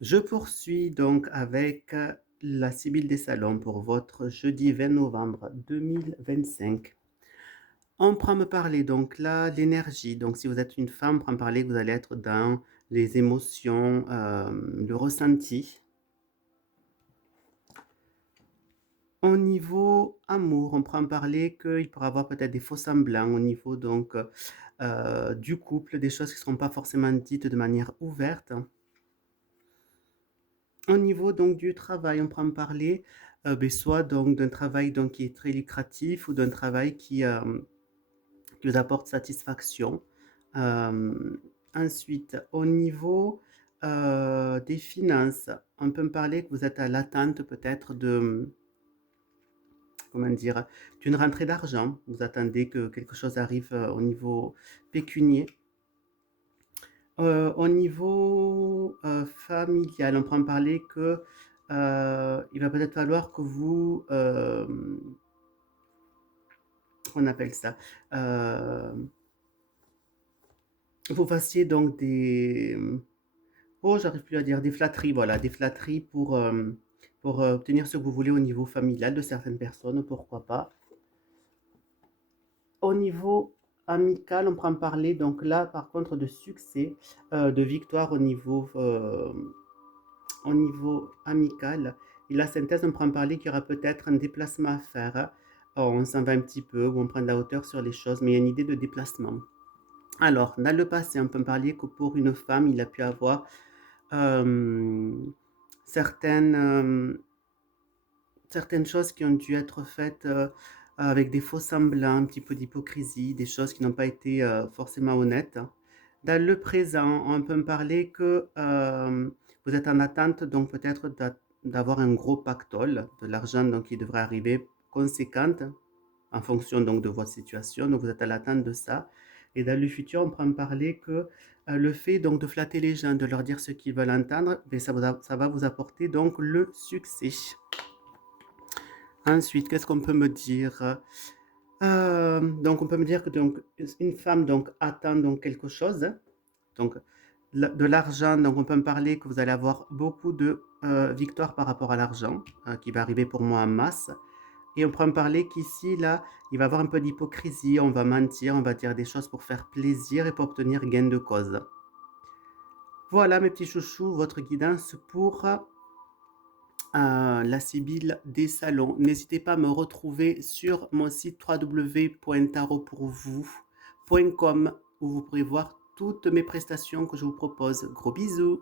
Je poursuis donc avec la Sibylle des Salons pour votre jeudi 20 novembre 2025. On prend me parler donc là l'énergie. Donc si vous êtes une femme, on prend me parler que vous allez être dans les émotions, le ressenti. Au niveau amour, on prend me parler qu'il pourra avoir peut-être des faux semblants au niveau donc du couple, des choses qui ne seront pas forcément dites de manière ouverte. Au niveau donc du travail, on prend me parler, soit donc d'un travail donc qui est très lucratif ou d'un travail qui vous apporte satisfaction. Ensuite, au niveau, des finances, on peut me parler que vous êtes à l'attente peut-être de, comment dire? D'une rentrée d'argent. Vous attendez que quelque chose arrive, au niveau pécunier. Au niveau, familial, on peut en parler que, il va peut-être falloir que vous, on appelle ça, vous fassiez donc des, oh j'arrive plus à dire, des flatteries, voilà, des flatteries pour, obtenir ce que vous voulez au niveau familial de certaines personnes, pourquoi pas. Au niveau amical, on peut en parler donc là par contre de succès, de victoire au niveau amical. Et la synthèse, on peut en parler qu'il y aura peut-être un déplacement à faire. On s'en va un petit peu, ou on prend de la hauteur sur les choses, mais il y a une idée de déplacement. Alors, dans le passé, on peut parler que pour une femme, il a pu avoir euh, certaines, certaines choses qui ont dû être faites avec des faux semblants, un petit peu d'hypocrisie, des choses qui n'ont pas été forcément honnêtes. Dans le présent, on peut me parler que vous êtes en attente, donc peut-être d'avoir un gros pactole, de l'argent donc qui devrait arriver conséquente en fonction donc de votre situation. Donc vous êtes à l'attente de ça. Et dans le futur, on peut me parler que le fait donc de flatter les gens, de leur dire ce qu'ils veulent entendre, ben, ça va vous apporter donc le succès. Ensuite, qu'est-ce qu'on peut me dire? Donc, on peut me dire que donc, une femme donc, attend donc quelque chose, donc de l'argent. Donc, on peut me parler que vous allez avoir beaucoup de victoires par rapport à l'argent qui va arriver pour moi en masse. Et on peut me parler qu'ici, là, il va y avoir un peu d'hypocrisie, on va mentir, on va dire des choses pour faire plaisir et pour obtenir gain de cause. Voilà, mes petits chouchous, votre guidance pour la Sibylle des salons. N'hésitez pas à me retrouver sur mon site www.tarotpourvous.com où vous pourrez voir toutes mes prestations que je vous propose. Gros bisous!